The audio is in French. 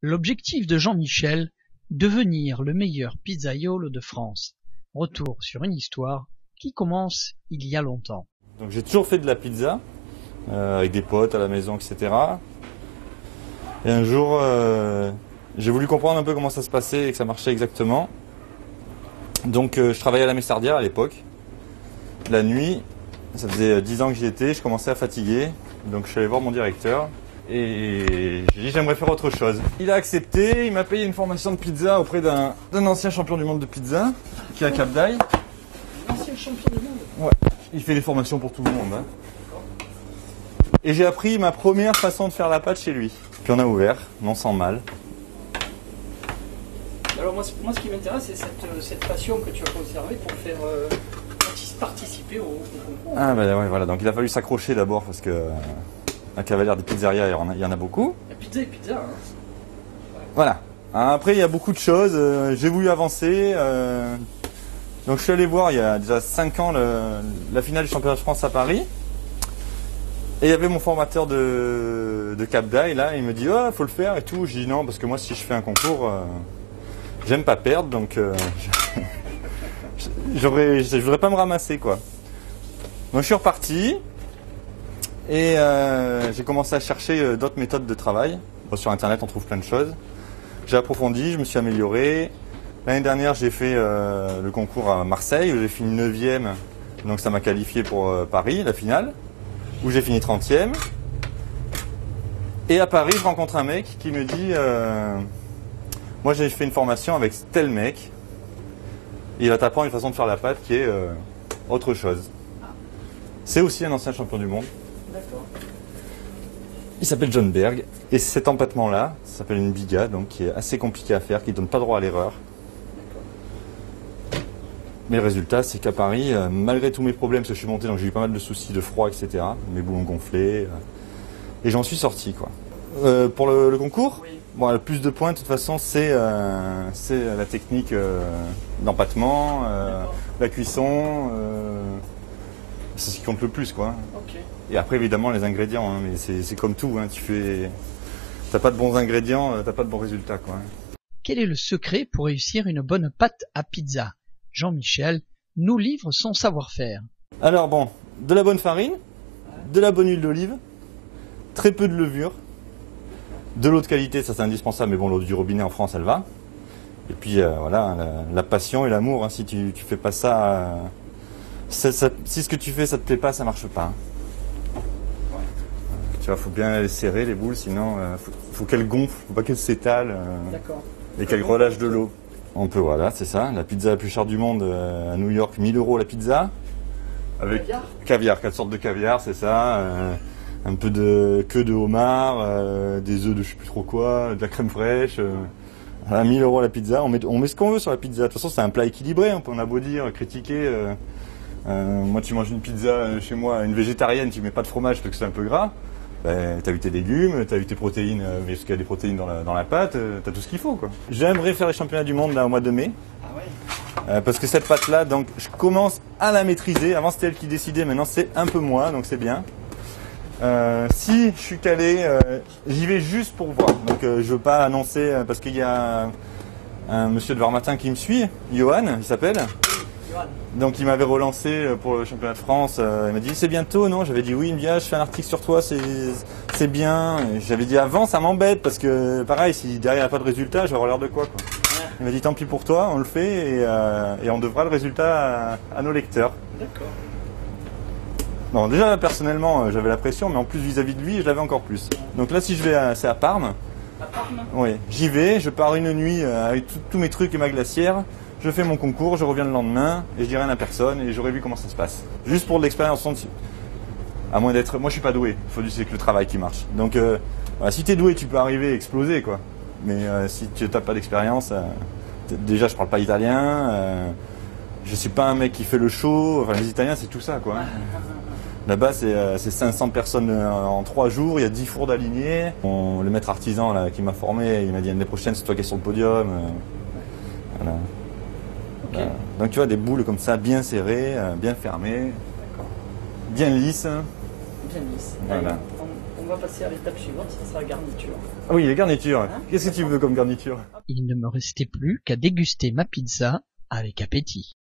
L'objectif de Jean-Michel, devenir le meilleur pizzaiolo de France. Retour sur une histoire qui commence il y a longtemps. Donc j'ai toujours fait de la pizza, avec des potes à la maison, etc. Et un jour, j'ai voulu comprendre un peu comment ça se passait et que ça marchait exactement. Donc je travaillais à la Messardière à l'époque. La nuit, ça faisait 10 ans que j'y étais, je commençais à fatiguer. Donc je suis allé voir mon directeur et j'ai dit j'aimerais faire autre chose. Il a accepté, il m'a payé une formation de pizza auprès d'un ancien champion du monde de pizza qui est à Cap d'Aille. Ancien champion du monde? Ouais, il fait des formations pour tout le monde. Hein. Et j'ai appris ma première façon de faire la pâte chez lui. Puis on a ouvert, non sans mal. Alors moi ce qui m'intéresse, c'est cette passion que tu as conservée pour faire participer au concours. Ah bah ouais, voilà, donc il a fallu s'accrocher d'abord parce que à Cavalière des pizzerias, il y en a beaucoup. La pizza est pizza. Hein. Voilà. Après, il y a beaucoup de choses. J'ai voulu avancer. Donc je suis allé voir il y a déjà 5 ans la finale du championnat de France à Paris. Et il y avait mon formateur de Cap d'Aille là, il me dit oh, faut le faire et tout. Je dis non parce que moi si je fais un concours, j'aime pas perdre donc je voudrais pas me ramasser quoi. Donc je suis reparti et j'ai commencé à chercher d'autres méthodes de travail. Bon, sur internet on trouve plein de choses. J'ai approfondi, je me suis amélioré. L'année dernière j'ai fait le concours à Marseille où j'ai fini 9e, donc ça m'a qualifié pour Paris, la finale, où j'ai fini 30e. Et à Paris je rencontre un mec qui me dit moi j'ai fait une formation avec tel mec. Il va t'apprendre une façon de faire la pâte qui est autre chose. C'est aussi un ancien champion du monde. D'accord. Il s'appelle John Berg. Et cet empattement-là, ça s'appelle une biga, donc qui est assez compliqué à faire, qui ne donne pas droit à l'erreur. Mais le résultat, c'est qu'à Paris, malgré tous mes problèmes, parce que je suis monté, donc j'ai eu pas mal de soucis de froid, etc. Mes boulons gonflés. Et j'en suis sorti, quoi. Pour le concours, Oui. Bon, le plus de points, de toute façon, c'est la technique d'empattement, la cuisson. C'est ce qui compte le plus, quoi. Ok. Et après, évidemment, les ingrédients. Hein, mais c'est comme tout. Hein, t'as pas de bons ingrédients, t'as pas de bons résultats, quoi. Quel est le secret pour réussir une bonne pâte à pizza? Jean-Michel nous livre son savoir-faire. Alors bon, de la bonne farine, de la bonne huile d'olive, très peu de levure. De l'eau de qualité, ça c'est indispensable, mais bon, l'eau du robinet en France, elle va. Et puis voilà, la passion et l'amour, hein, si tu fais pas ça, si ce que tu fais, ça te plaît pas, ça marche pas. Hein. Tu vois, faut bien les serrer, les boules, sinon, faut qu'elles gonflent, faut pas qu'elles s'étalent, et qu'elles relâchent de l'eau. On peut, voilà, c'est ça, la pizza la plus chère du monde à New York, 1000 € la pizza. Avec caviar, 4 sortes de caviar, c'est ça. Un peu de queue de homard, des œufs de je sais plus trop quoi, de la crème fraîche. À 1000 € la pizza, on met ce qu'on veut sur la pizza. De toute façon, c'est un plat équilibré, on a beau dire, critiquer. Moi, tu manges une pizza chez moi, une végétarienne, tu mets pas de fromage parce que c'est un peu gras. Ben, t'as eu tes légumes, t'as eu tes protéines, mais parce qu'il y a des protéines dans la pâte, t'as tout ce qu'il faut, quoi. J'aimerais faire les championnats du monde là au mois de mai. Ah ouais. Parce que cette pâte-là, donc, je commence à la maîtriser. Avant, c'était elle qui décidait, maintenant, c'est un peu moi, donc c'est bien. Si je suis calé, j'y vais juste pour voir. Donc je veux pas annoncer parce qu'il y a un monsieur de Varmatin qui me suit, Johan, il s'appelle. Donc il m'avait relancé pour le championnat de France. Il m'a dit c'est bientôt, non? J'avais dit oui, il me dit ah, je fais un article sur toi, c'est bien. J'avais dit avant, ça m'embête parce que pareil, si derrière il n'y a pas de résultat, je vais avoir l'air de quoi. Il m'a dit tant pis pour toi, on le fait et on devra le résultat à nos lecteurs. D'accord. Bon, déjà personnellement j'avais la pression, mais en plus vis-à-vis de lui je l'avais encore plus. Donc là si je vais c'est à Parme. À Parme? Oui, j'y vais, je pars une nuit avec tous mes trucs et ma glacière, je fais mon concours, je reviens le lendemain et je dis rien à personne et j'aurais vu comment ça se passe. Juste pour de l'expérience, à moins d'être, moi je suis pas doué, c'est que le travail qui marche. Donc voilà, si tu es doué tu peux arriver et exploser quoi. Mais si tu n'as pas d'expérience, déjà je parle pas italien, je suis pas un mec qui fait le show, enfin les Italiens c'est tout ça quoi. Là-bas, c'est 500 personnes en 3 jours, il y a 10 fours d'alignés. Le maître artisan là, qui m'a formé, il m'a dit l'année prochaine, c'est toi qui es sur le podium. Voilà. Okay. Donc tu vois, des boules comme ça, bien serrées, bien fermées, bien lisses. Bien lisse. Voilà. On va passer à l'étape suivante, ça sera la garniture. Ah oui, les garnitures. Hein? Qu'est-ce que tu veux comme garniture? Il ne me restait plus qu'à déguster ma pizza avec appétit.